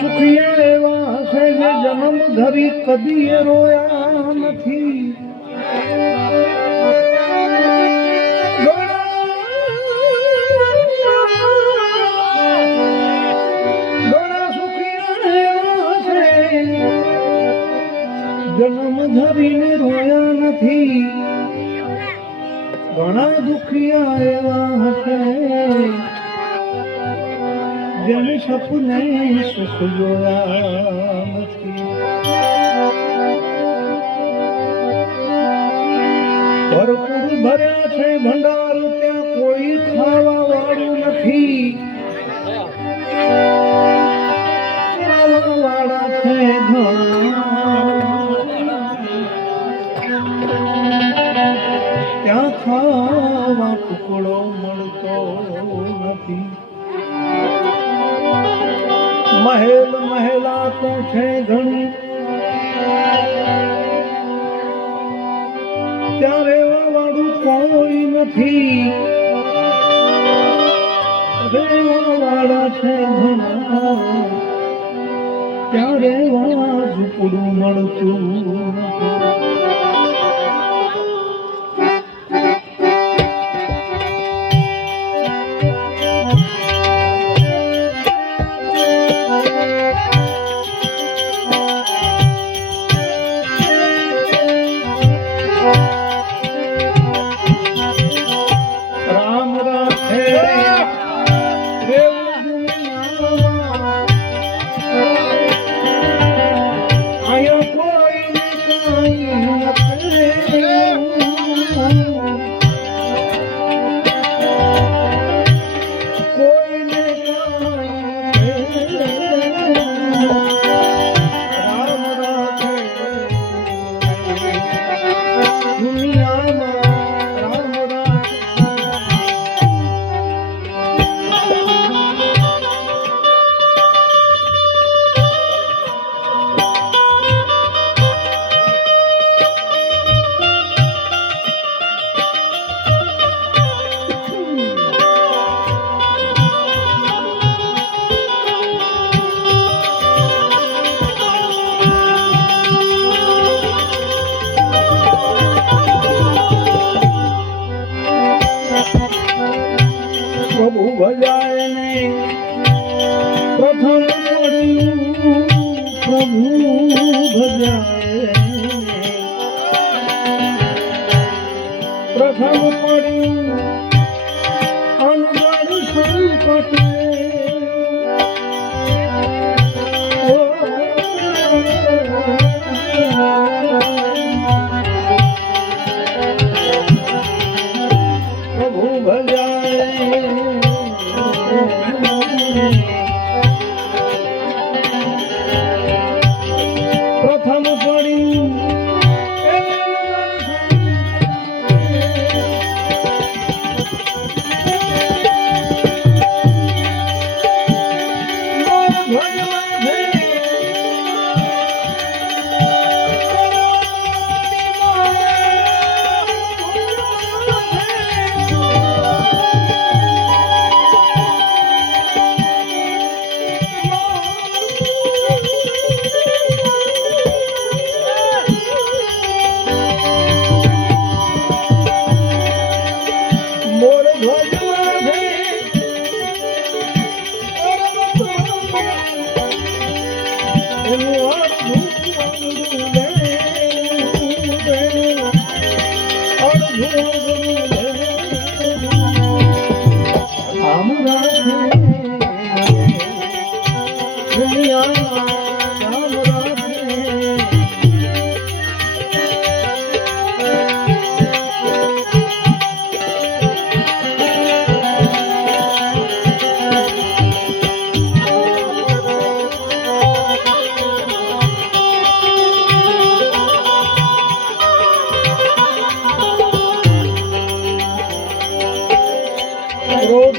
સુખિયા એવા હશે જે જન્મ ધરી કદી રોયા નથી. જન્મ ધરીને રોયા નથી. ઘણા દુખિયા એવા હશે જેને સપને સુખ જોયા ભરપૂર ભર્યા છે ભંડાર ત્યાં કોઈ ખાવા વાળું નથી વાળા છે ઘણા વાળા છે ઘણા ત્યાં રહેવા મળતું પ્રભુ ભજાય ને પ્રથમ પડ્યું પ્રભુ ભજાય. પ્રથમ પડ્યું અનગઢ સંકટ ભજાય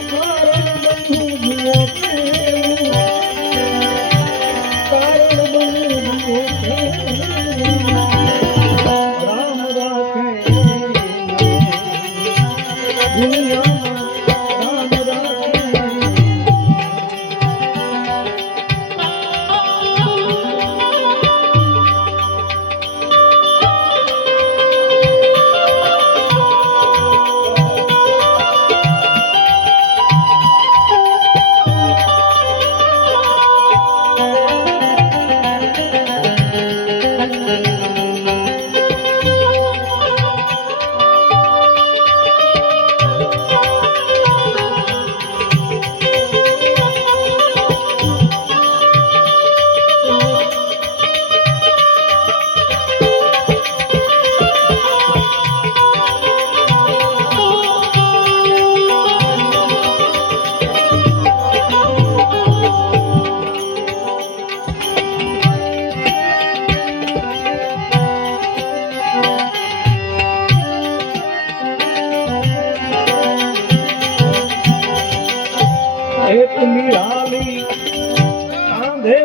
agora. હેત નિહાલી કાંધે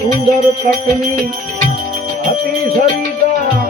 સુંદર તકની અતિ સરિતા